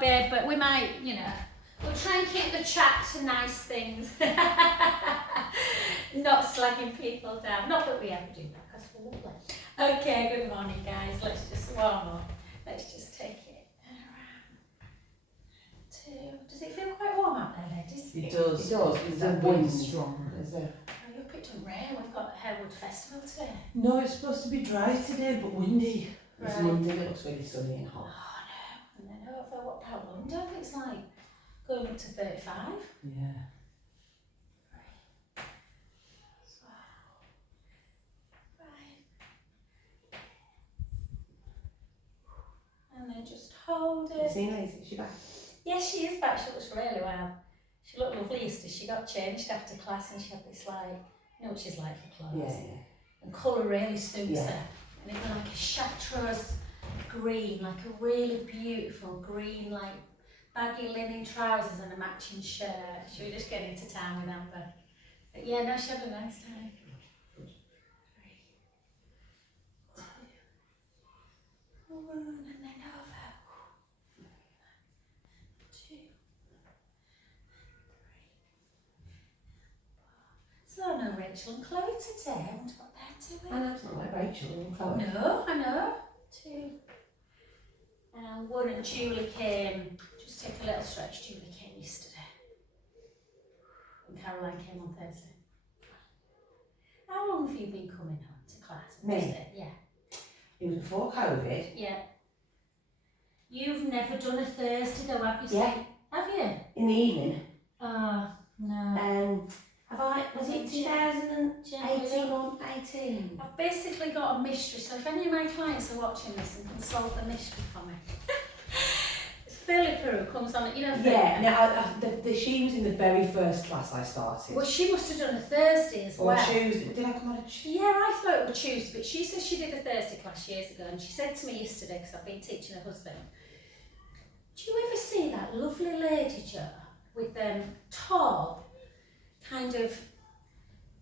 Babe, but we might, we'll try and keep the chat to nice things. Not slagging people down. Not that we ever do that, because we're lovely. Okay, good morning, guys. Let's just warm up. Let's just take it around to... Does it feel quite warm out there, ladies? It does. It does. Is It's that a wind wind. strong? Is there? Oh, you're up it to rain. We've got Harewood Festival today. No, it's supposed to be dry today, but windy. It's Right. Monday, it looks really sunny and Oh, hot. no. And then over, what about London? It's like going up to 35. Yeah. And then just hold Have you it. seen Lacey? Is she back? Yes, she is back. She looks really well. She looked lovely yesterday. She got changed after class and she had this what she's like for clothes. Yeah. And colour really suits Yeah. her. And it was like a chartreuse green, like a really beautiful green, like baggy linen trousers and a matching shirt. She was just getting into town with Amber. But yeah, no, she had a nice time. Good. 3, 2, 1, and then over. 2, 3. So no Rachel and Chloe today. I wonder what they're doing. I know it's not like Rachel and Chloe. No, I know. 2. And 1 and Julie came. Just take a little stretch. Julie came yesterday. And Caroline came on Thursday. How long have you been coming home to class? Me? Thursday? Yeah. It was before COVID. Yeah. You've never done a Thursday though, have you? Yeah. Have you? In the evening. Oh, no. Was it 2018 or 18? I've basically got a mystery, so if any of my clients are watching this and can solve the mystery for me. Philippa who comes on, Philippa? Yeah, no, she was in the very first class I started. Well, she must have done a Thursday as Or well. Tuesday. Did I come on a Tuesday? Yeah, I thought it was Tuesday, but she said she did a Thursday class years ago, and she said to me yesterday, because I've been teaching her husband, do you ever see that lovely lady, Jo, with them tall, kind of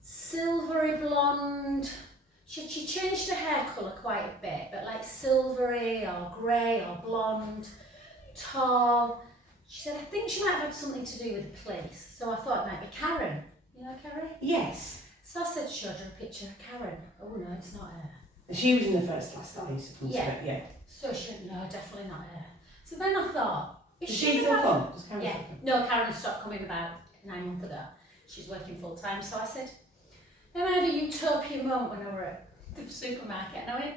silvery blonde, she changed her hair colour quite a bit, but like silvery or grey or blonde, tall. She said, I think she might have had something to do with the police, so I thought it might be Karen. You know Karen? Yes. So I said, showed her a picture of Karen. Oh no, it's not her. And she was in the first class that I used to come Yeah. to. Yeah. So she said, no, definitely not her. So then I thought, is Does she she still about... come? Does Karen Yeah, still come? no, Karen stopped coming about 9 months ago. She's working full time. So I said, then I had a utopia moment when I were at the supermarket, and I went,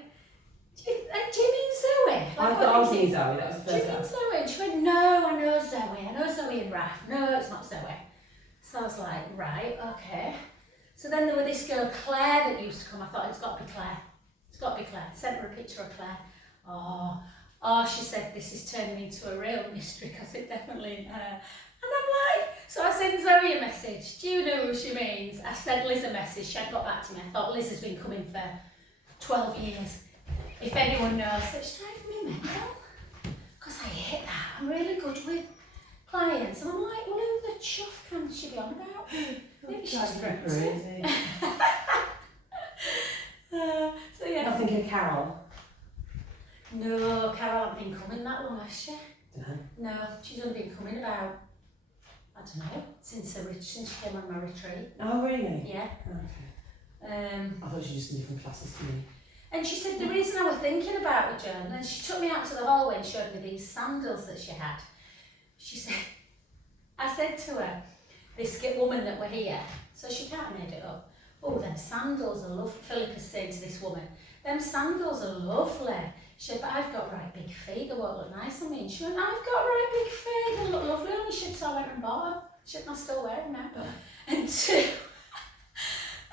do you mean Zoe? I thought I was seeing Zoe, that was the Do you first mean time. Zoe? And she went, no, I know Zoe. I know Zoe and Raph. No, it's not Zoe. So I was like, right, okay. So then there was this girl, Claire, that used to come. I thought, it's got to be Claire. It's got to be Claire. Sent her a picture of Claire. Oh, she said, this is turning into a real mystery because it definitely ain't her. And I'm like, so I sent Zoe a message. Do you know who she means? I sent Liz a message. She hadn't got back to me. I thought Liz has been coming for 12 years. If anyone knows, so it's driving me mental. Because I hate that. I'm really good with clients. And I'm like, well, who the chuff can she be on about? Maybe she's pregnant. Crazy. So yeah. Nothing of Carol. No, Carol hasn't been coming that long, has she? Dunno. No, she's only been coming about, I don't know, since she came on my retreat. Oh, really? Yeah. Okay. I thought she was just in different classes to me. And she said the reason I was thinking about it, Joan, and she took me out to the hallway and showed me these sandals that she had. She said, I said to her, this woman that were here, so she can't have made it up. Oh, them sandals are lovely. Philippa's saying to this woman, them sandals are lovely. She said, but I've got right big feet, they won't look nice on me. And she went, I've got right big feet, they look lovely on me. She said, so I went and bought them. She said, I still wear them now. And 2,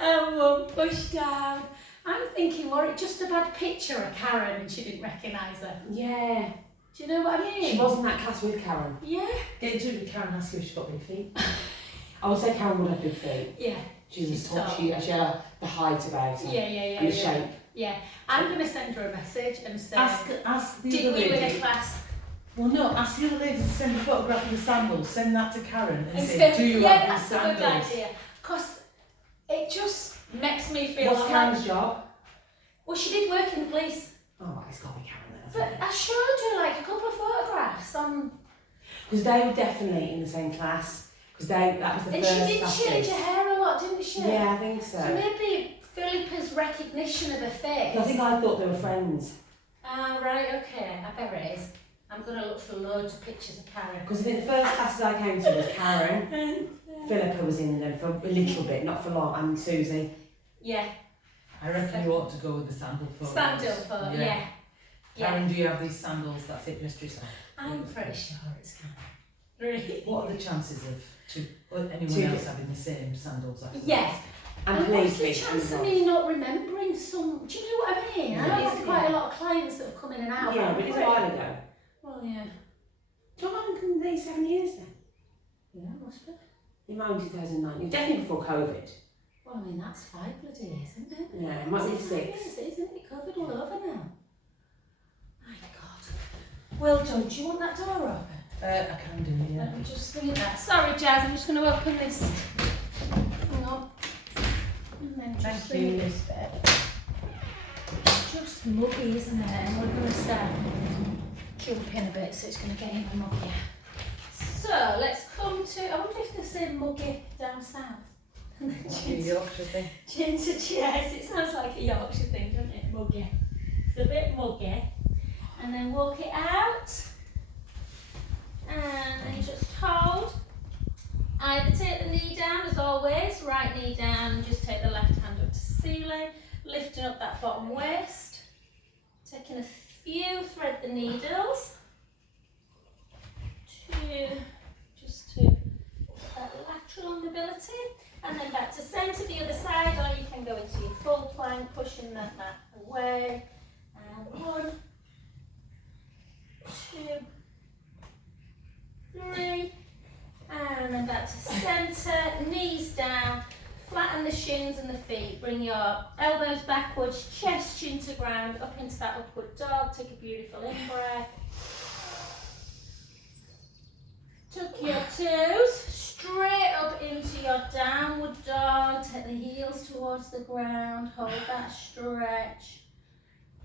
and 1 pushed down. I'm thinking, well, it's just a bad picture of Karen and she didn't recognise her. Yeah. Do you know what I mean? She was in that class with Karen. Yeah. Get into it with Karen, ask her if she's got big feet. I would say Karen would have big feet. Yeah. She was She's tall. tall. She had the height about her. Yeah. And the shape. Yeah. I'm going to send her a message and say, Ask the did other you in a lady. class? Well, no, ask the other lady to send a photograph of the sandals. Send that to Karen and say, Instead, do you yeah, have these that's a good sandals? idea. Because it just makes me feel What's Karen's job? Well, she did work in the police. Oh, it's got to be Karen then. But I showed her like a couple of photographs on Because they were definitely in the same class. Because that was the And first she did classes. change her hair a lot, didn't she? Yeah, I think so. So maybe Philippa's recognition of her face. I think I thought they were friends. Ah, right, okay. I bet it is. I'm going to look for loads of pictures of Karen. Because I think the first classes I came to was Karen. Philippa was in them for a little bit, not for long, and Susie. Yeah. I reckon you ought to go with the sandal photos. Sandal photo, yeah. Karen, do you have these sandals? That's it, mystery song. I'm pretty sure it's Karen. Really? What are the chances of anyone Two- else having the same sandals? After Yeah. And what's the Paisley. chance of me not remembering some? Do you know what I mean? Yeah. I've It had is, quite a yeah. lot of clients that have come in and out. Yeah, but it's a while ago. Well, yeah. Do you know I'm nearly 7 years then? Yeah, must be. In my own 2009. You're definitely before COVID. Well, I mean, that's 5 bloody years, isn't it? Yeah, it might be Is it 6. 5 years, isn't it? COVID all over now. My God. Well done. Do you want that door open? I can do, yeah. Let me just swing it back. Sorry, Jazz, I'm just going to open this. Hang on. And then just Thank swing you. this bit. It's just muggy, isn't it? And we're going to start jumping a bit, so it's going to get even muggier. So, let's come to, I wonder if they say muggy down south. That's your Yorkshire thing. Ginger cheers. It sounds like a Yorkshire thing, doesn't it? Muggy. It's a bit muggy. And then walk it out. And then just hold. Either take the knee down as always, right knee down, and just take the left hand up to ceiling, lifting up that bottom waist. Taking a few, thread the needles. Just to that lateral mobility. And then back to centre the other side, or you can go into your full plank, pushing that mat away. And 1, 2, 3, and then back to centre, knees down, flatten the shins and the feet, bring your elbows backwards, chest, chin to ground, up into that upward dog, take a beautiful in-breath. Tuck your toes straight up into your downward dog, take the heels towards the ground, hold that stretch,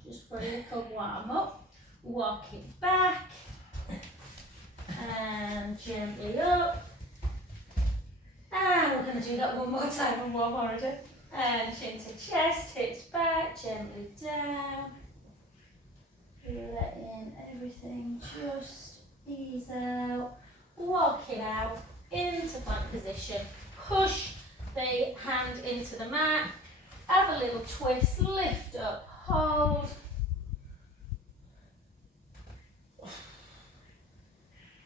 just for a little warm up, walk it back, and gently up, and we're going to do that one more time and warm order, and chin to chest, hips back, gently down, letting everything just ease out, walk it out into plank position, push the hand into the mat, have a little twist, lift up, hold,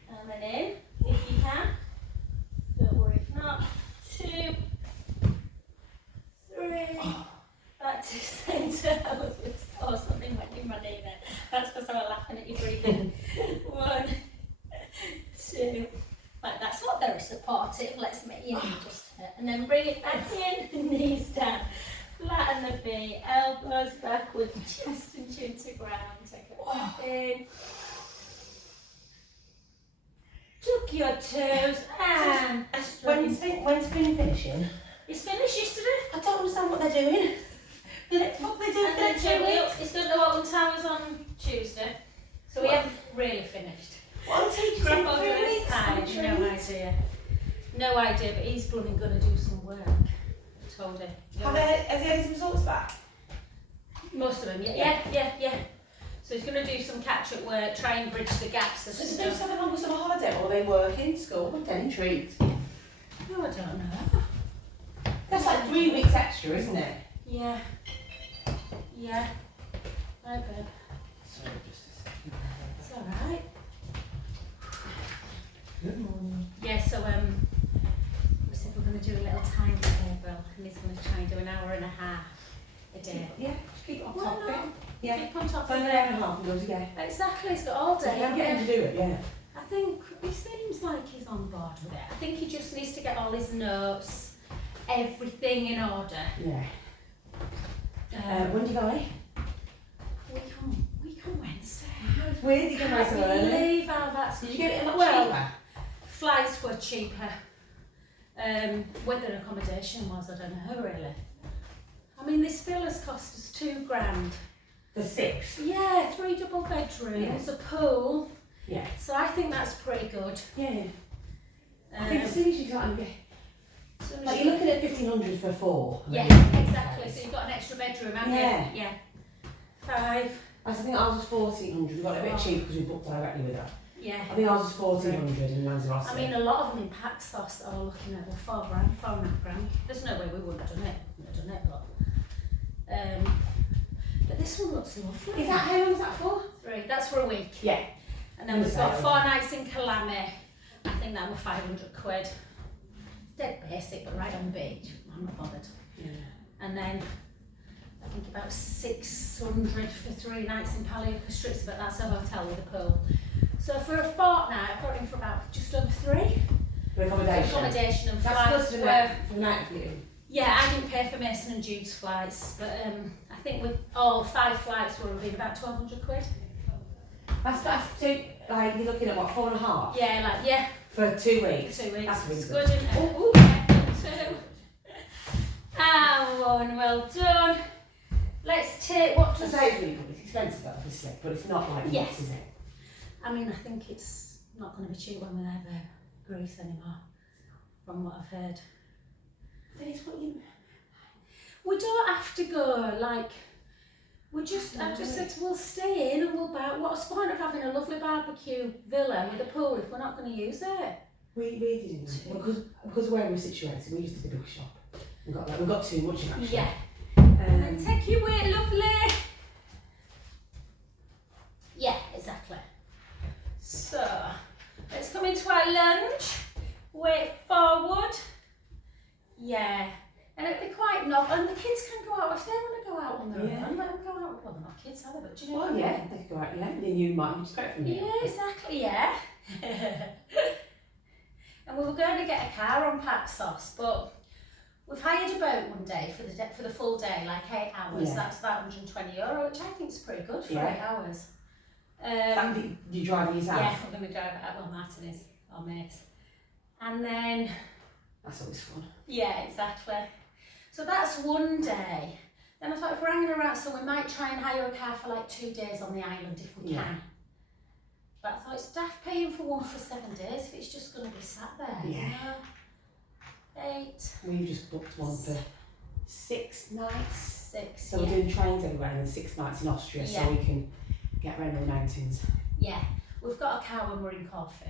and then in, if you can, don't worry if not, 2, 3, back to centre, I was going to store something went in my knee there, that's because I was laughing at you breathing, 1, 2, like that's not very supportive, let's make your knee just hurt, and then bring it back in, knees down, flatten the feet, elbows backwards, chest and chin to ground, take it back in, tuck your toes and When's spin finishing? it's finished yesterday. I don't understand what they're doing. What they do And for then 2 gently weeks? up, it's done the Walton Towers on Tuesday, so we What? haven't really finished. What are the teachers Grab in on 3 this weeks? side, I'm sure no you- idea. No idea, but he's blooming gonna do some work. I told him. Has he had his results back? Most of them, yeah. So he's gonna do some catch-up work, try and bridge the gaps of So does they stuff. just have a longer summer holiday or they work in school? I'm dead intrigued. No, I don't know. That's like 3 weeks extra, isn't it? Yeah. Right, babe. Sorry, just a second. It's alright. Good morning. Yeah, so we said we're gonna do a little timetable, and he's gonna try and do an hour and a half a day. Yeah, just keep it on Why top of it. not? Yeah. Keep on top So of an it. hour and a half and goes again. Exactly, he's got all So day. I'm getting to do it, yeah. I think he seems like he's on board with it. I think he just needs to get all his notes, everything in order. Yeah. When do you go? Week on Wednesday. It's weird you I can go so can't early. believe how that's Did you get it a lot well, cheaper? flights were cheaper. Whether accommodation was, I don't know really. I mean, this villa's cost us £2,000. For 6. Yeah, 3 double bedrooms, a pool, Yeah. So I think that's pretty good. Yeah. I think as soon as you start to get, as soon as like you- you're looking at 1,500 for 4. Yeah, exactly. So you've got an extra bedroom, haven't Yeah. you? Yeah. 5. I think ours was 1,400. We got it a bit cheap because we booked directly with her. Yeah. I think ours was 1,400 in Lanzarote. I mean, a lot of them in Paxos are looking at, well, £4,000, £4.5. There's no way we wouldn't have done it. But this one looks lovely. Is that how long is that for? 3. That's for a week. Yeah. And then we've got 4 nights in Calame. I think that was £500. Dead basic, but right on the beach. I'm not bothered. Yeah. And then I think about 600 for 3 nights in Palio Castrizza, but that's a hotel with a pool. So for a fortnight, I've got in for about just over 3. For accommodation. Accommodation and That's flights plus for the were. night, for the night for you. Yeah, I didn't pay for Mason and Jude's flights, but I think with all 5 flights would have been about £1,200. That's so like you're looking at what, 4.5 Yeah, for 2 weeks. 2 weeks. That's really It's good. good, isn't it? Oh, Yeah, 2. One, well done. Let's take what I does. say it's really good. It's expensive, obviously, but it's not like Yeah. nuts, is it? I mean, I think it's not going to be cheap when we're there, babe. Greece anymore, from what I've heard. Then it's what you. We don't have to go, like, I just said we'll stay in and we'll buy. What's the point of having a lovely barbecue villa with a pool if we're not going to use it? We didn't know. Because of where we were situated, we just did a big shop. We got too much actually. Yeah. And Um, take your weight, lovely. Yeah, exactly. So, let's come into our lunge. Weight forward. Yeah. And it'd be quite novel. And the kids can go out if they want to go out on their Yeah. own. Let them go out. Well, they're not kids, are they? But do you know well, what I yeah, mean? they could go out. Yeah, then you might just go from here. Yeah, exactly, yeah. And we were going to get a car on Paxos, but we've hired a boat one day for the full day, like 8 hours. Yeah. That's about €120, which I think is pretty good for Yeah. 8 hours. You driving yourself? Yeah, I'm going to drive it out. Well, Martin is, or Mace. And then, That's always fun. yeah, exactly. So that's one day. Then I thought if we're hanging around, so we might try and hire a car for like 2 days on the island if we Yeah. can. But I thought it's daft paying for one for 7 days if it's just going to be sat there. Yeah. You know? 8, We've just booked one for 6 nights. 6. So we're doing trains everywhere and then 6 nights in Austria Yeah. so we can get around the mountains. Yeah, we've got a car when we're in Corfu.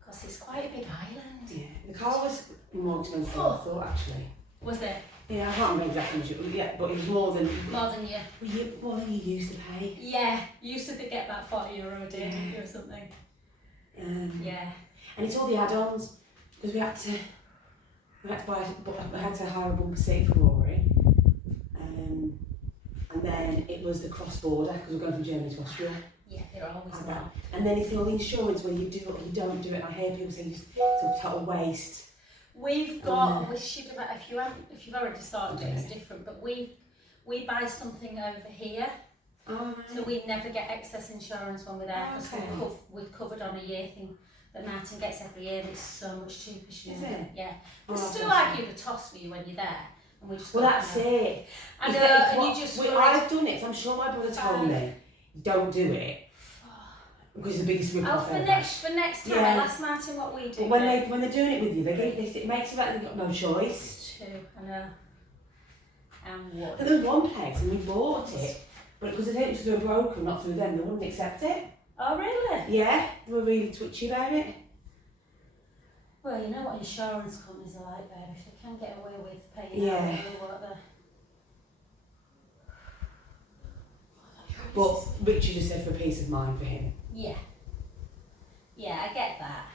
Because it's quite a big island. Yeah. The car was more expensive than I thought actually. Was it? Yeah, I can't remember exactly how much it was, yeah, but it was more than More than you? more than you used to pay. Yeah, you used to get that €40 a day, Yeah. didn't you, or something? Yeah. And it's all the add-ons because we had to hire a bumper seat for Rory, and then it was the cross border because we're going from Germany to Austria. Yeah, they're always Like about. that. And then it's all the insurance where you do it or you don't do it. And I hear people saying it's a total waste. We've got, we should have, if you've already started it, it's Okay. different, but we buy something over here, Oh, so we never get excess insurance when we're there, because Okay. we're covered on a year thing that Martin gets every year, and it's so much cheaper. She Is knows. it? Yeah. Oh, We that's still awesome. argue the toss for you when you're there, and we just Well, go, that's "No." it. I know, If that- and what- you just I've done it. So I'm sure my brother told me, don't do it because it's the biggest rip Oh, off for ever. next time, Yeah. I'll ask Martin what we do. But when they're doing it with you, it makes you like they've got no choice. Two, I know. And what? There was one place and we bought it, but because they take it through a broker, not through them, they wouldn't accept it. Oh, really? Yeah, they were really twitchy about it. Well, you know what insurance companies are like, babe. If they can get away with paying Yeah. out, they will, won't they? But Richard just said for peace of mind for him. Yeah. Yeah, I get that.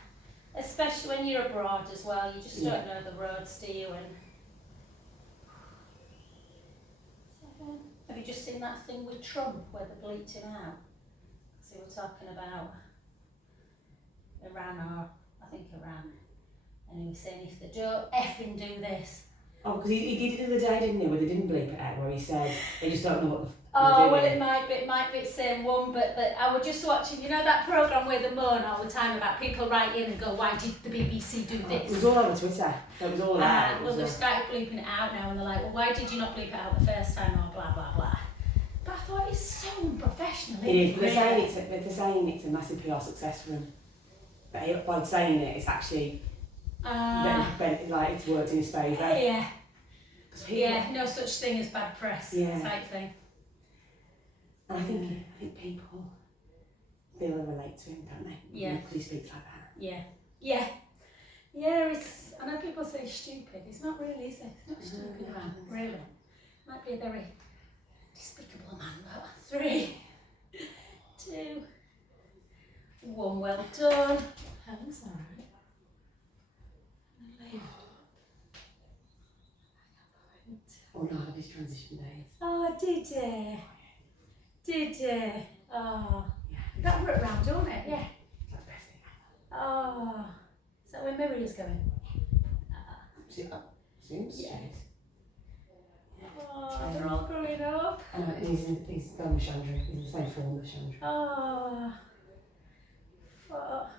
Especially when you're abroad as well, you just don't know the roads, do you? And 7. Have you just seen that thing with Trump where they bleeped him out? So we're talking about Iran, or I think Iran, and he was saying if they don't effing do this. Oh, because he did it the other day, didn't he, where they didn't bleep it out, where he said they just don't know what the Oh, they're well, doing. it might be the same one, but I was just watching, you know that programme where they moan all the time about people write in and go, why did the BBC do It was this? all over Twitter. It was all out. Well, they've started bleeping it out now, and they're like, well, why did you not bleep it out the first time, or blah, blah, blah. But I thought, thought it's so unprofessional. It is, but really. they're saying it's a massive PR success for them. But by saying it, it's actually like it's worked in his favour. Yeah. People, Yeah, no such thing as bad press type thing. And I think people feel they relate to him, don't they? Yeah. When he speaks like that. Yeah. Yeah. Yeah, it's, I know people say stupid. It's not really, is it? It's not a stupid man, really. Might be a very despicable man, but 3, 2, 1, well done. Helen's alright. Oh no, I had his transition days. Oh, did he? Did he? Oh, Yeah. that worked round, don't it? Yeah. It's like the best thing ever. Oh, is that where Miriam's going? Seems Yeah. yes. Oh, they're all growing up. And he's going with Chandra. He's in the same form as Chandra. Oh, 4,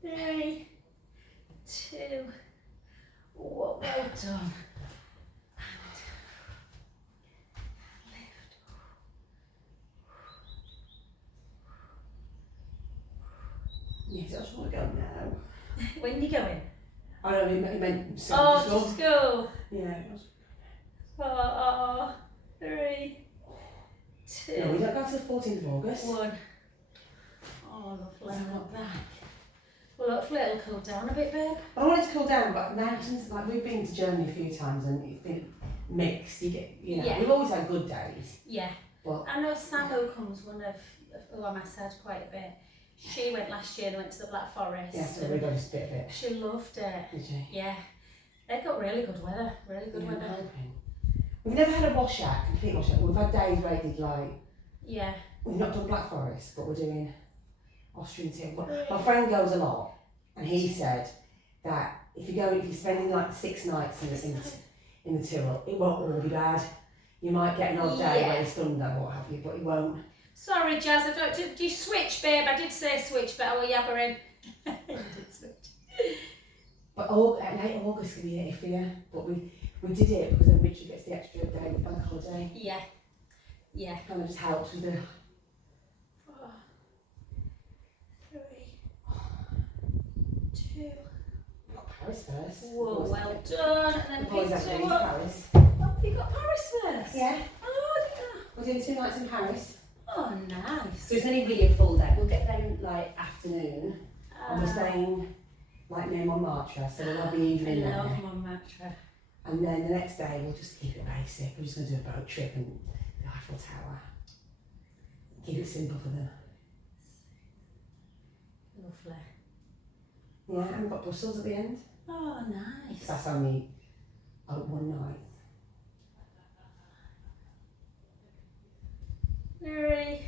3, 2, well done. Yes, I just want to go now. When are you going? I know, he meant To school. school. Yeah. 4, 3, 2, No, we don't go to the 14th of August. 1. Oh, lovely. So not that. Well, hopefully it'll cool down a bit, babe. I want it to cool down, but now since like we've been to Germany a few times and it's been mixed, Yeah. we've always had good days. Yeah. But I know Sam Oakham's one of who I'm said quite a bit. She went last year and went to the Black Forest. yeah, so we got just a bit of it. She loved it. Did you? Yeah. They got really good weather. Really good Yeah, I'm weather. hoping. We've never had a washout, complete washout. We've had days where it did like, Yeah. we've not done Black Forest, but we're doing Austrian tea. My friend goes a lot, and he said that if you're spending like 6 nights in the Tyrrell, it won't all be bad. You might get an odd day where it's thunder or what have you, but it won't. Sorry, Jazz, I don't. Did you switch, babe? I did say switch, but I was yabbering. But late August can be iffier, but we did it because then Richard gets the extra day of bank holiday. Yeah. Yeah. Kind of just helps with the. 4, 3, 2. We've got Paris first. Whoa, well done. And then The boys pick have been 2 to up. Paris. Oh, have you got Paris first? Yeah. Oh, I didn't know. We're doing 2 nights in Paris. Oh, nice. So it's only really a full day. We'll get there in like afternoon, and we're staying like near Montmartre, so we'll have the evening I love there. Montmartre. And then the next day we'll just keep it basic. We're just going to do a boat trip and the Eiffel Tower. Keep it simple for them. Lovely. Yeah, and we've got Brussels at the end. Oh, nice. That's only 1 night. 3,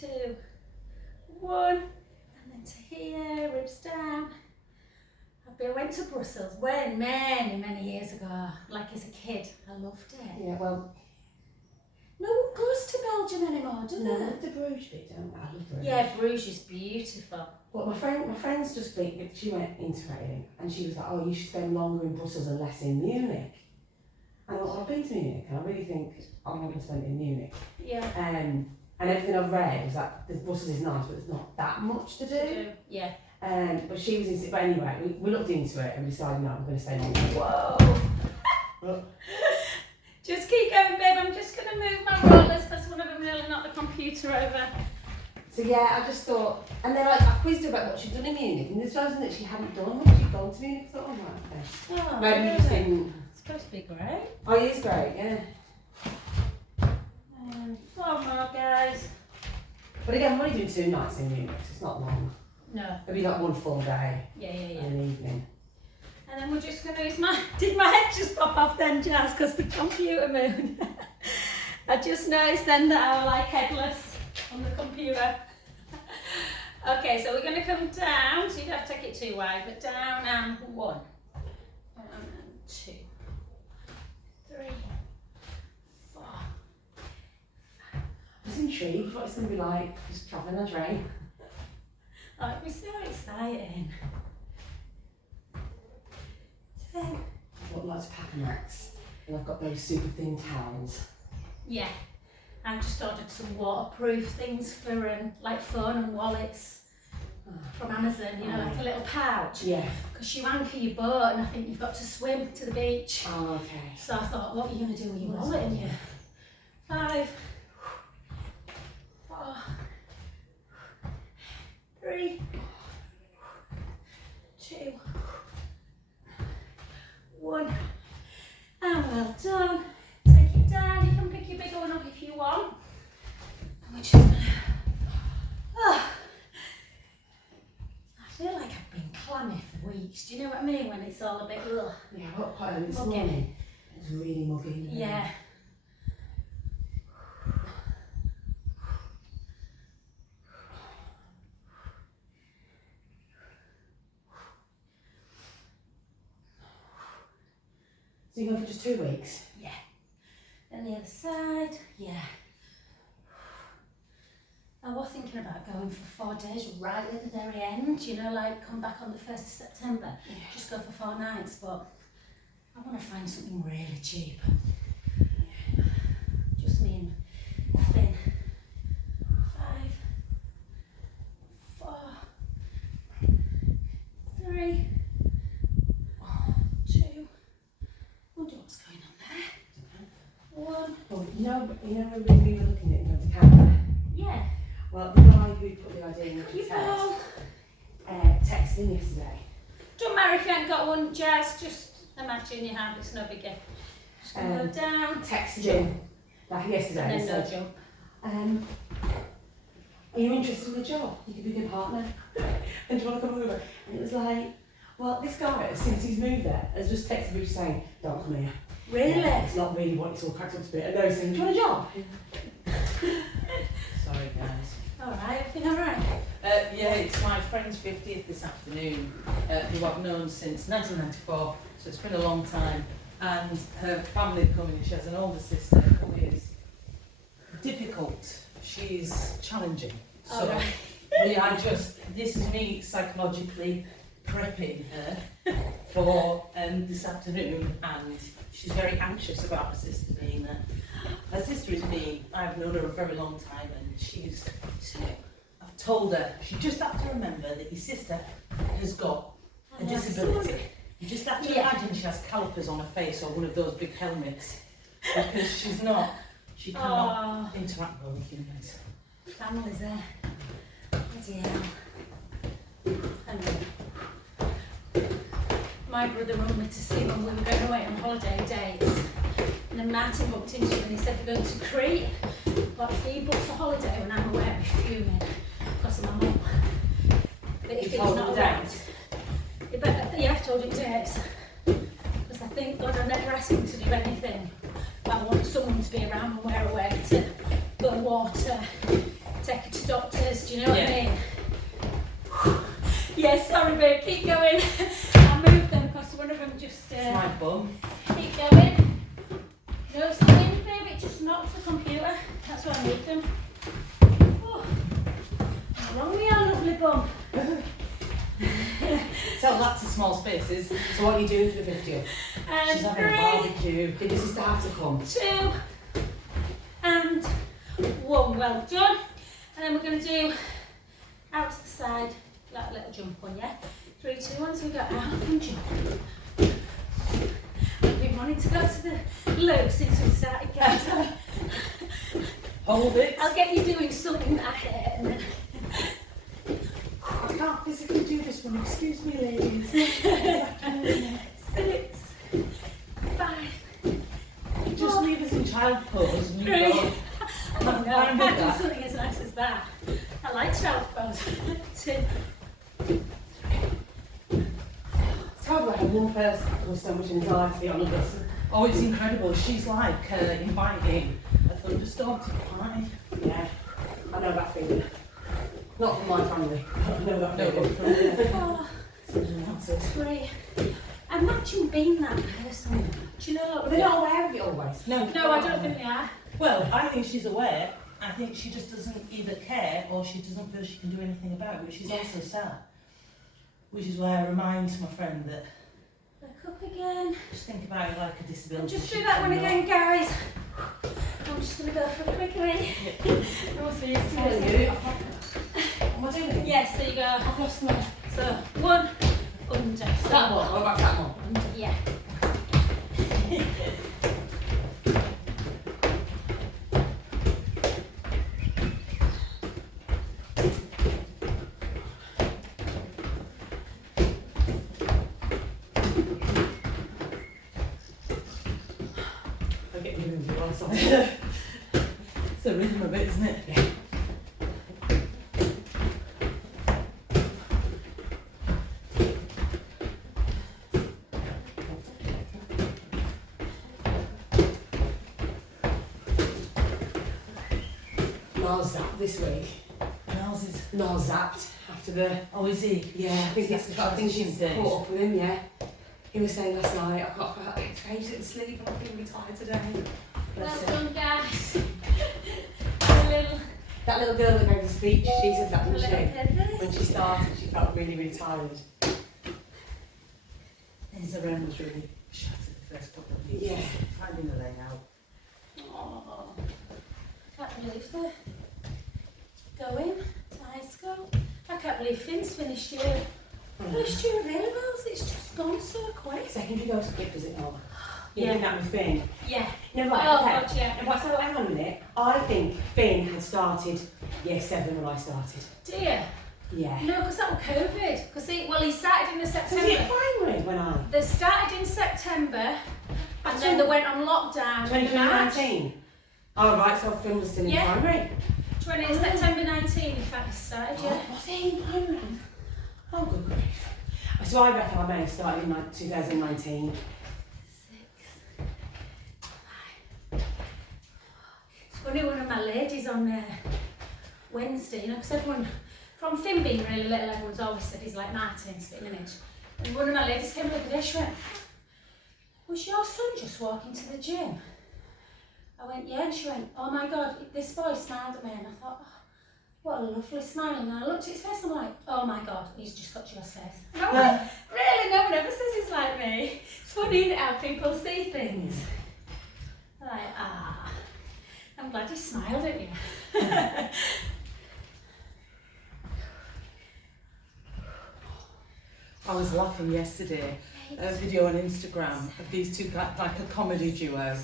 2, 1, and then to here, ribs down. I went to Brussels many years ago, like as a kid. I loved it. Yeah, well, No one goes to Belgium anymore, do no, they? the Bruges bit, don't I? I love Bruges. Yeah, Bruges is beautiful. But my friend's just been, she went into it and she was like, oh, you should spend longer in Brussels and less in Munich. And I thought, I've been to Munich and I really think I want to spend it in Munich. Yeah. And everything I've read was that the Brussels is nice, but there's not that much to do. Yeah. But she was in, but anyway, we looked into it and we decided, no, we're going to stay longer. Whoa. Just keep going, babe. I'm just going to move my rollers because one of them nearly knocked the computer over. So yeah, I just thought, and then like I quizzed her about what she'd done in Munich, and there's something that she hadn't done. What she'd gone to Munich, I thought, oh right, okay. Oh, Maybe really? you just didn't. It's supposed to be great. Oh, it is great, yeah. 4 more, guys. But again, we're only doing 2 nights in Munich, so it's not long. No. It'll be like 1 full day Yeah. and an evening. And then we're just going to did my head just pop off then, Jazz, because the computer moved. I just noticed then that I was like headless on the computer. Okay, so we're going to come down, so you don't have to take it too wide, but down and 1. And 2. 3. 4. I was intrigued what it's going to be like just travelling on a train. Oh, it'd be so exciting. 10. I've got lots of pack mats and I've got those super thin towels. Yeah. I just ordered some waterproof things for like phone and wallets from Amazon, you know, like a little pouch. Yeah. Because you anchor your boat and I think you've got to swim to the beach. Oh, okay. So I thought, what are you going to do with your wallet and your 5, 4, 3, 2, 1. And well done. Take it down. You can pick your bigger one up if you want. And we're just gonna... I feel like I've been clammy for weeks. Do you know what I mean? When it's all a bit ugh. Yeah, I got quite early this Muggy. morning. It was really muggy. Yeah. So you're going for just 2 weeks? Yeah. Then the other side. Yeah. I was thinking about going for 4 days right at the very end, you know, like come back on the 1st of September, just go for 4 nights, but I want to find something really cheap. Just me and Finn. 5, 4, 3, 2, wonder what's going on there. 1. Well, you know when we were looking at going to Canada? Yeah. Well, the guy who put the idea in the You hotel know. texted in yesterday. Don't matter if you haven't got one, Jazz, just imagine you have, it's no biggie. Just gonna go down, Texted in like yesterday and and then no said, jump. are you interested in the job? You could be a good partner. And do you want to come over? And it was like, well, this guy, since he's moved there, has just texted me saying, don't come here. Really? Yeah, it's not really what it's all cracked up to be. And they're saying, do you want a job? Sorry, guys. Alright, everything alright? Yeah, it's my friend's 50th this afternoon, who I've known since 1994, so it's been a long time. And her family coming, she has an older sister who is difficult. She's challenging. So Alright. this is me psychologically prepping her for this afternoon, and she's very anxious about her sister being there. Her sister is me. I've known her a very long time, and I've told her, she just have to remember that your sister has got a disability. You just have to imagine she has calipers on her face or one of those big helmets, because she cannot interact well with humans. Family's there. Bloody hell. Anyway. My brother rang me to see when we were going away on holiday dates. And then Martin booked into him and he said we're going to Crete. But if he books a holiday when I'm away, I'll be fuming because of my mum. But if he's not around, I've told him dates. Because I think God, I never asked him to do anything. But I want someone to be around when we're away to go water, take her to doctors, do you know what I mean? Yes, sorry babe, keep going. I moved them because one of them just... It's my bum. Keep going. No, it's not in, babe, it just knocks the computer. That's why I moved them. Oh. What's wrong with your lovely bum? Tell that to small spaces. So what are you doing for the 50th? She's having a 3, barbecue. Did your sister have to come? 2, and 1. Well done. And then we're going to do out to the side, like a little jump one, yeah? 3, 2, 1, so we go out and jump. I've been wanting to go to the loo since we started, guys. Hold it. I'll get you doing something that I hate and then... I can't physically do this one. Excuse me, ladies. 6, 5, Just leave us in child pose and you 3. go. Oh no, I fine with can't do that. something as nice as that. I like child pose. 2. It's hard to have one person with so much anxiety on a bus. Oh, it's incredible. She's like inviting a thunderstorm to the party. Yeah, I know that feeling. Not from my family, but I know that No, feeling. but from 4, 3. Imagine being that person. Do you know what? But they're not aware of it always. No, No, I don't think they are. Well, I think she's aware. I think she just doesn't either care or she doesn't feel she can do anything about it, which is also sad. Which is why I remind my friend that Look up again. just think about it like a disability. Just she do that one cannot- again, guys. And just going to go for a quick wee. Also, you What am I doing again? yes, there you go. I've lost my... So, one, under. So, That one, what about that one? under, yeah. I'll get you moving while it's on. It's the rhythm of it, isn't it? Yeah. Niall's zapped this week. Niall's is. Niall's zapped after the... Oh, is he? Yeah, I think That's it's the I think she's transition caught up with him, yeah. He was saying last night, I got ages sleep and I'm feeling really tired today. Well Bless him. done, guys. A little, That little girl that gave the speech, she said that, a didn't little she? bit When she started, she felt really, really tired. And Zareen was really shattered the first couple of weeks. Yeah. Finding the layout. Oh, can't believe they're going to high school. I can't believe Finn's finished year of A-levels. It's just gone so quick. Secondary goes quick, does it not? Yeah. You think that with Finn? Yeah. No, right, Oh, okay. God, yeah. No, right, so hang on a minute. I think Finn had started year 7 when I started. Dear. Yeah. No, because that was COVID. Because he started in the So was September. it primary when I? They started in September, and then they went on lockdown in March. 2019? Oh, right, so Finn was still in Yeah. primary. September 19, in fact, he started, yeah. Oh, was he in primary? Oh, good grief. So I reckon I may have started in 2019. 6, 5. It's funny, one of my ladies on Wednesday, you know, because everyone, from Finn being really little, everyone's always said he's like Martin, spitting image. And one of my ladies came over the day, she went, was your son just walking to the gym? I went, yeah, and she went, oh my God, this boy smiled at me, and I thought, oh, what a lovely smile. And I looked at his face, and I'm like, oh my God, he's just got your face. No one, really, no one ever says he's like me. It's funny, isn't it, how people see things. Like, I'm glad he smiled at you. I was laughing yesterday at a video on Instagram of these two, like a comedy duo,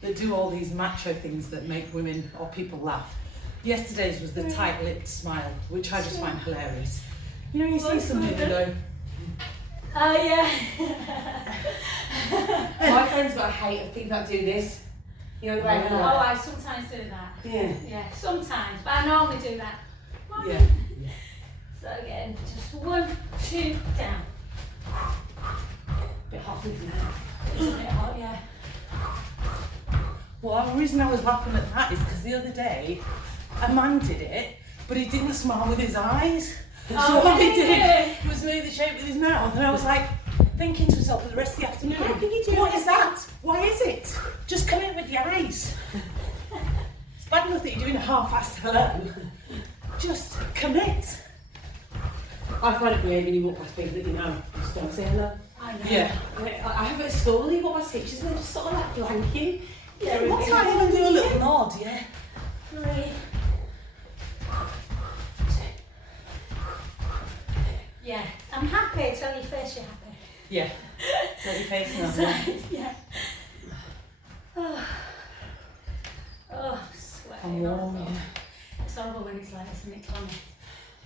that do all these macho things that make women or people laugh. Yesterday's was the tight-lipped smile, which I just find hilarious. You know, you see somebody that go, Oh, yeah. My friend's got a hate of people that do this. You know the way Oh, I I sometimes do that. Yeah. Yeah, sometimes, but I normally do that. yeah. So again, just 1, 2, down. Bit hot, isn't it? It's a bit hot, yeah. Well, the reason I was laughing at that is because the other day, a man did it, but he didn't smile with his eyes. So all he did was make the shape with his mouth, and I was like, thinking to myself for the rest of the afternoon, what is that? Why is it? Just come in with the eyes. It's bad enough that you're doing a half-assed hello. Just commit. I find it weird when you walk past people that you know, just don't say hello. I know. Yeah. I have it at school, you walk past teachers and they just sort of like blank you. What's that even do a little nod, yeah? 3, 2. Yeah, I'm happy. Tell your face you're happy. Yeah. Let your face know. Yeah. Oh, I'm sweating. I'm warm, yeah. It's horrible when it's like this, isn't it, clammy?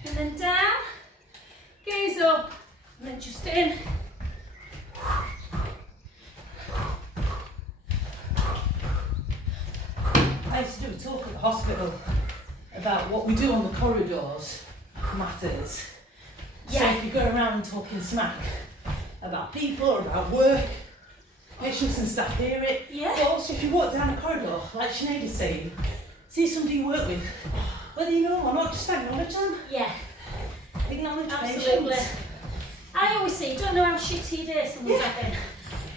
And then down, gaze up, and then just in. I used to do a talk at the hospital about what we do on the corridors matters. So Yeah. if you go around talking smack about people or about work, patients and staff hear it. Yeah. But also if you walk down a corridor, like Sinead is saying, see somebody you work with, whether you know or not, just acknowledge them. Yeah, Acknowledge absolutely. patients. I always say, you don't know how shitty day someone's having.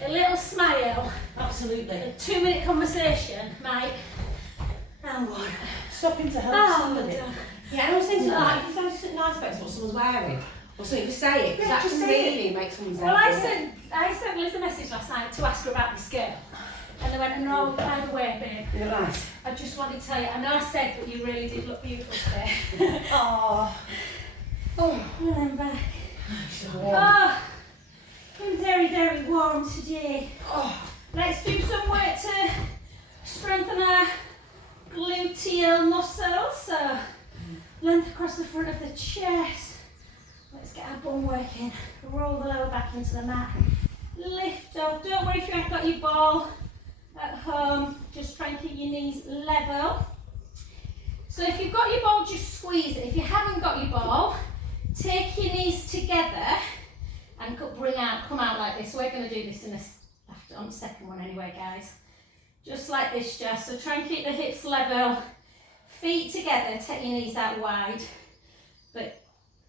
A little smile, Absolutely. a 2-minute conversation, Mike, and one. Stopping to help Oh, somebody. done. Yeah, and I was saying something like, if you say something nice about what someone's wearing, or something, just say it, because Yeah, that just can say really make someone's day. Well, I sent Liz a message last night to ask her about this girl. And they went, no, by the way, babe, You're nice. I just wanted to tell you, I know I said that you really did look beautiful today. Oh, Oh, and then back. So warm. Oh, been very, very warm today. Oh, Let's do some work to strengthen our gluteal muscles. So, length across the front of the chest. Let's get our bum working. Roll the lower back into the mat. Lift up. Don't worry if you haven't got your ball at home. Just try and keep your knees level. So if you've got your ball, just squeeze it. If you haven't got your ball, take your knees together and come out like this. We're going to do this on the second one anyway, guys. Just like this, Jess. So try and keep the hips level. Feet together. Take your knees out wide. But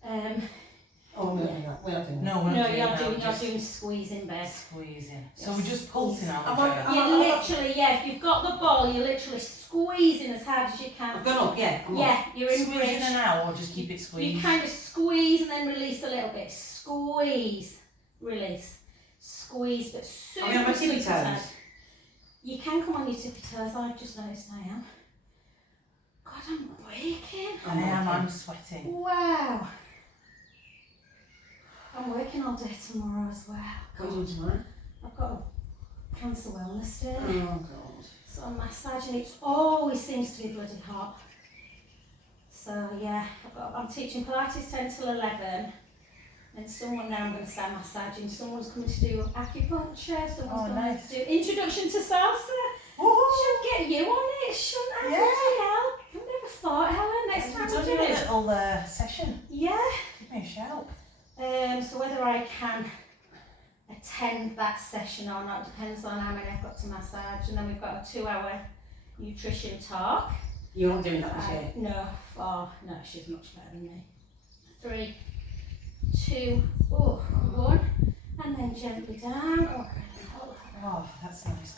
oh, we're not doing that. We're not doing that. no, we're no, not doing you're that. doing Just squeeze in bed. squeezing. So we're just pulsing out. Am I- Joe. You're literally, yeah, if you've got the ball, you're literally squeezing as hard as you can. I've gone up, yeah. I'm up. Yeah, you're in Squeeze bridge. in and out, or just keep it You squeezed. kind of squeeze and then release a little bit. Squeeze, release, squeeze, but super, Are we on my tippy super tight. toes? You can come on your tippy toes. I've just noticed I am. God, I'm waking. I am. I'm sweating. Wow. I'm working all day tomorrow as well. What are you doing tomorrow? I've got a cancer wellness day. Oh, God. So I'm massaging, it always seems to be bloody hot. So yeah, I'm teaching Pilates 10 till 11. And someone now I'm going to start massaging. Someone's coming to do acupuncture. Someone's going nice. to do introduction to salsa. Oh, Should get you on it, shouldn't I? Yeah. Bloody hell. I've never thought, Helen, next time done we'll do a it. little session. Yeah. Give me a shout. So whether I can attend that session or not depends on how many I've got to massage. And then we've got a 2-hour nutrition talk. You're not doing that this year? No, 4. No, she's much better than me. 3, 2, 1. And then gently down. Oh, that's nice.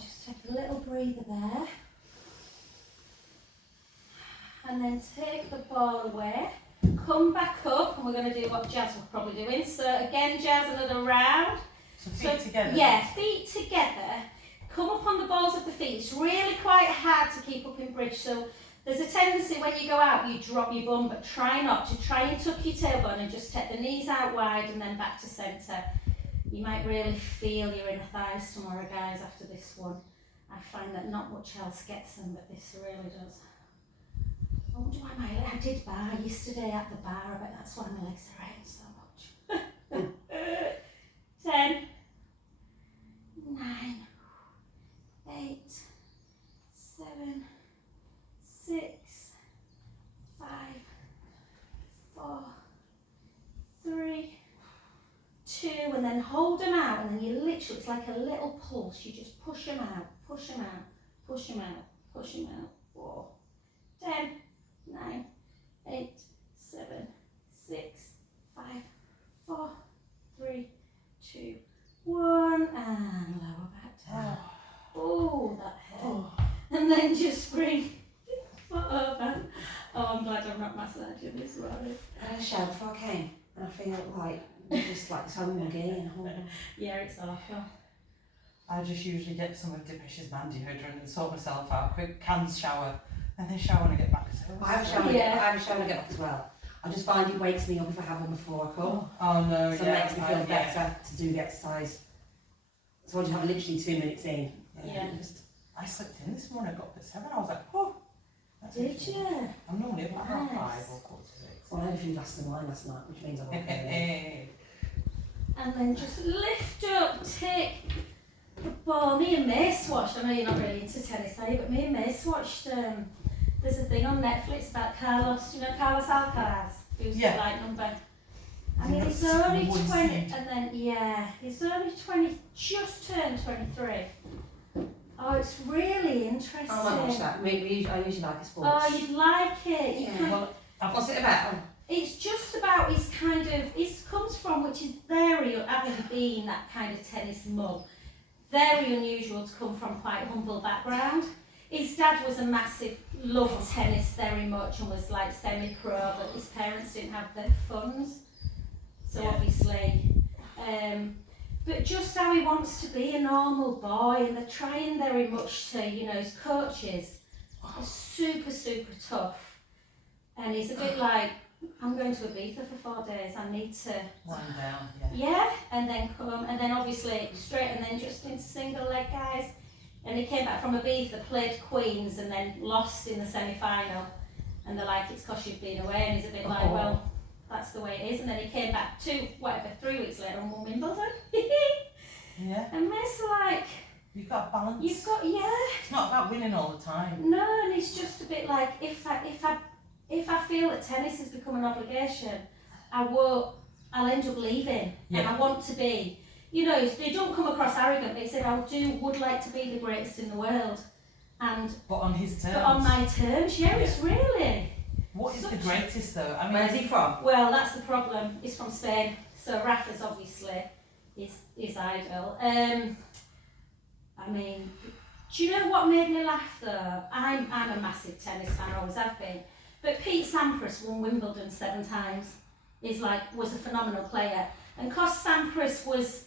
Just take a little breather there. And then take the ball away. Come back up, and we're going to do what Jazz will probably doing. So again, Jazz, another round. So feet together. Yeah, feet together. Come up on the balls of the feet. It's really quite hard to keep up in bridge. So there's a tendency when you go out, you drop your bum, but try not to. Try and tuck your tailbone and just take the knees out wide and then back to centre. You might really feel your inner thighs tomorrow, guys, after this one. I find that not much else gets them, but this really does. I wonder why I did bar yesterday at the bar. I bet that's why my legs are hurting so much. 10, 9, 8, 7, 6, 5, 4, 3, 2, and then hold them out, and then you literally, it's like a little pulse. You just push them out, push them out, push them out, push them out. 4, 10, 9, 8, 7, 6, 5, 4, 3, 2, 1, and lower back down. Oh, that hurt. And then just bring your foot over. Oh, I'm glad I'm not massaging this morning. I had a shower before I came, and I feel like just like so muggy and horrible. Yeah, it's awful. I just usually get some of Dipish's man deodorant and sort myself out. Quick cans shower, and then shower when I get back. I have a shower. Yeah. I have a shower to get back as well. I just find it wakes me up if I have one before I come. Oh no, So yeah. it makes me feel yeah. better to do the exercise. So I just have literally 2 minutes in. Yeah. Just, I slept in this morning, I got up at 7, I was like, oh. That's Did interesting. you? I'm normally about half Nice. 5 or quarter to 6. well, I had a few glasses of wine last night, which means I'm okay. Hey. And then just lift up, take the ball. Me and Mace watched, I know you're not really into tennis, are you? But me and Mace watched, there's a thing on Netflix about Carlos, you know Carlos Alcaraz, who's Yeah. the like number. I Is mean, he he's not only one 20, seed? and then, yeah, he's only 20, just turned 23. Oh, it's really interesting. I might watch that. I usually like a sports. Oh, you'd like it. You Yeah. can- Well, What's it about? It's just about his kind of, it comes from, which is very, having been that kind of tennis mum, very unusual to come from quite a humble background. His dad was a massive, loved tennis very much and was like semi-pro, but his parents didn't have the funds. So Yeah. obviously, but just how he wants to be a normal boy, and they're trying very much to, you know, his coaches are super, super tough. And he's a bit like, I'm going to Ibiza for 4 days, I need to... Wind down, yeah. Yeah, and then come, and then obviously straight, and then just into single leg guys. And he came back from Ibiza, played Queens, and then lost in the semi-final. And they're like, it's because you've been away, and he's a bit like, well, that's the way it is. And then he came back 3 weeks later and won Wimbledon. Yeah. And it's like, You've got balance. you've got, yeah. It's not about winning all the time. No, and it's just a bit like, if I feel that tennis has become an obligation, I'll end up leaving. Yeah. And I want to be, you know, they don't come across arrogant, but he said, would like to be the greatest in the world. But on his terms. But on my terms, yeah, it's really. What is the greatest though? I mean, Where's he from? Well, that's the problem. He's from Spain, so Rafa's obviously his idol. I mean, do you know what made me laugh though? I'm a massive tennis fan, I always have been. But Pete Sampras won Wimbledon 7 times. Was a phenomenal player. And because Sampras was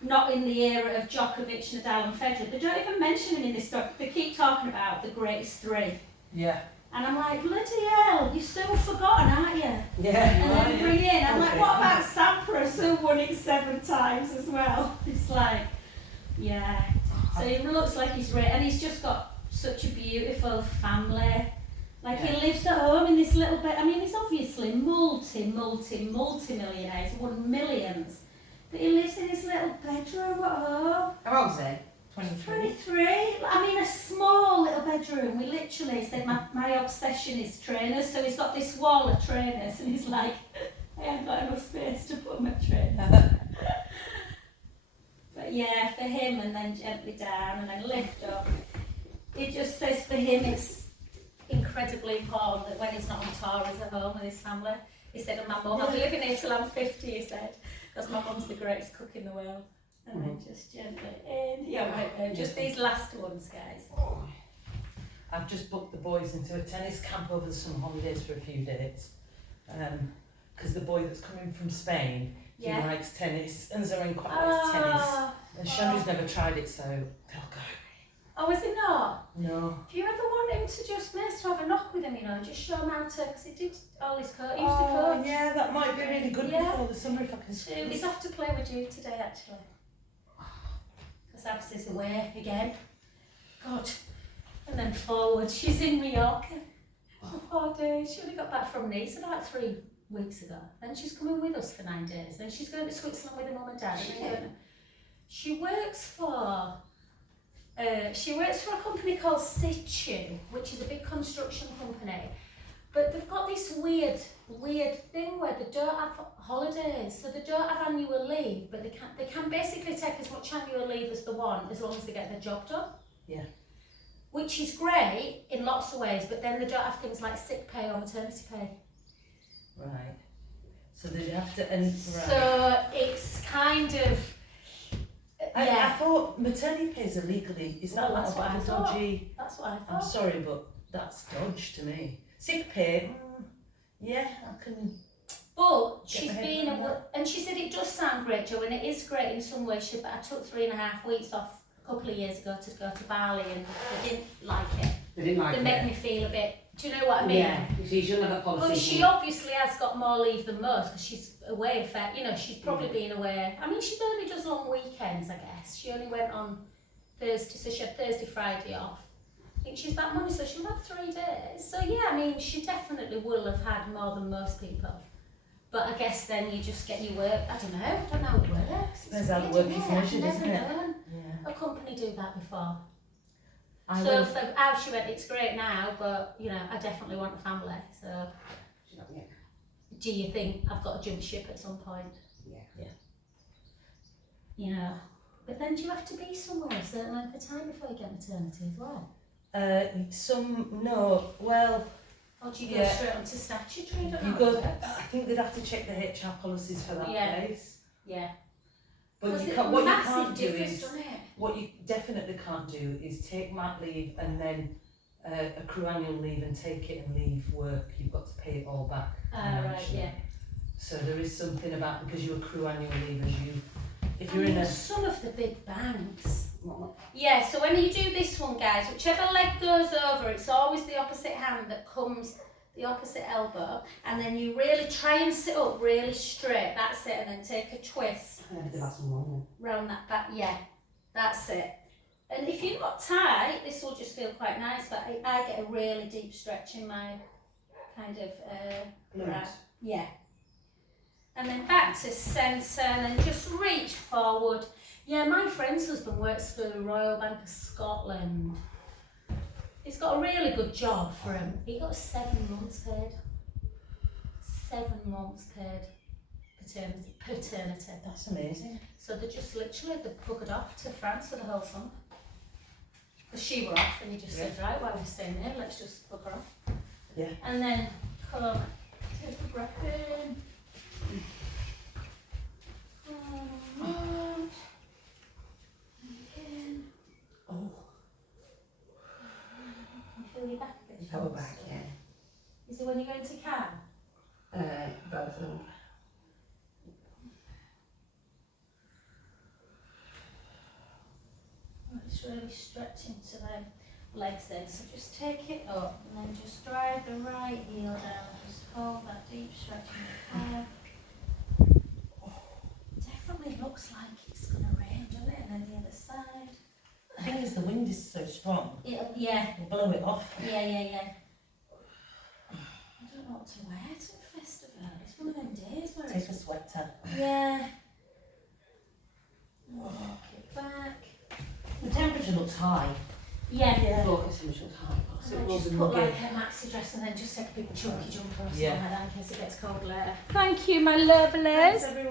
not in the era of Djokovic, Nadal and Federer, they don't even mention him in this story. They keep talking about the greatest 3. yeah. And I'm like, bloody hell, you're so forgotten, aren't you? Yeah. And then bring in, I'm like, Okay. what about Sampras who won it 7 times as well? It's like, yeah. So he looks like he's ready, and he's just got such a beautiful family. Like he lives at home in this little bit. I mean, he's obviously multi-millionaire. He's won millions. But he lives in his little bedroom at home. How old is he? 23. I mean, a small little bedroom. We literally said my obsession is trainers. So he's got this wall of trainers, and he's like, I haven't got enough space to put my trainers. But yeah, for him, and then gently down, and then lift up. It just says for him it's incredibly important that when he's not on tour, he's at home with his family. He said, and my mum, I'll be living here till I'm 50, he said, because my mum's the greatest cook in the world. And then just gently in. Yeah, right there. Just these last ones, guys. I've just booked the boys into a tennis camp over the summer holidays for a few days. Because the boy that's coming from Spain, he likes tennis, and Zoe quite likes tennis. And Shandy's never tried it, so they'll go. Oh, is it not? No. If you ever want him to just maybe to have a knock with him, you know, and just show him how to, because he did all his coach, he used to coach. Yeah, that might be really good before the summer if I can squeeze. He's off to play with you today, actually. Because Abs is away again. God. And then forward, she's in Mallorca for 4 days. She only got back from Nice about 3 weeks ago. Then she's coming with us for 9 days. Then she's going to Switzerland with her mum and dad. And then she works for a company called Situ, which is a big construction company. But they've got this weird thing where they don't have holidays, so they don't have annual leave, but they can basically take as much annual leave as they want as long as they get their job done. Yeah. Which is great in lots of ways, but then they don't have things like sick pay or maternity pay. Right. So they have to right. So it's kind of I thought maternity pay is illegally. Is that that's what I thought. dodgy? That's what I thought. I'm sorry, but that's dodge to me. Sick pay, yeah, I can. But Get she's my head been, around that. and she said it does sound great, Jo, and it is great in some ways. But I took 3.5 weeks off a couple of years ago to go to Bali, and they didn't like it. They didn't like They it. make me feel a bit. Do you know what I mean? Yeah, she shouldn't have a policy. Well, she obviously has got more leave than most because she's away. She's probably been away. I mean, she only does long weekends, I guess. She only went on Thursday, so she had Thursday, Friday off. I think she's back Monday, so she'll have 3 days. So yeah, I mean, she definitely will have had more than most people. But I guess then you just get your work. I don't know how it works. Depends how the work is measured, I've isn't never it? known Yeah. a company do that before. I So went, for how she went, it's great now, but you know, I definitely want a family. So Yeah. do you think I've got to jump ship at some point? Yeah. You know, but then do you have to be somewhere a certain length of time before you get maternity as well? well, Or do you go straight onto statutory? I don't know you how go. it works. I think they'd have to check the HR policies for that place. Yeah. But Because you it's can't, what you massive can't do difference, is, doesn't it? what you definitely can't do is take mat leave and then accrue annual leave and take it and leave work. You've got to pay it all back. Right, financially. yeah. So there is something about, because you accrue annual leave as you if you're in a some of the big bangs. What? Yeah, so when you do this one, guys, whichever leg goes over, it's always the opposite hand that comes, the opposite elbow, and then you really try and sit up really straight, that's it, and then take a twist I did the last one wrong round that back, yeah, that's it. And if you're not tight, this will just feel quite nice, but I get a really deep stretch in my kind of, then. right, yeah. And then back to centre, and then just reach forward. Yeah, my friend's husband works for the Royal Bank of Scotland. He's got a really good job for him. He got 7 months paid. 7 months paid paternity. That's amazing. So they just literally, they buggered off to France for the whole summer. Because she were off and he just said, right, while we're staying here, let's just bugger off. Yeah. And then come, take a breath in. Out. In. Oh, Feel your back a bit. lower back, yeah. Is it when you go into cab? Both of them. Oh, it's really stretching to the legs then. So just take it up and then just drive the right heel down. Just hold that deep stretch in the calf. Definitely looks like it's going to rain, doesn't it? And then the other side. The thing is, the wind is so strong, Yeah, it'll blow it off. yeah. I don't know what to wear to the festival. It's one of them days where Take it's... a sweater. Yeah. Walk it back. The temperature looks high. Yeah. Focus on your high. So And it then was just a put muggy. like a maxi dress and then just take a big chunky jumper or something Yeah. like that in case it gets cold later. Thank you, my lovelies. Thanks, everyone.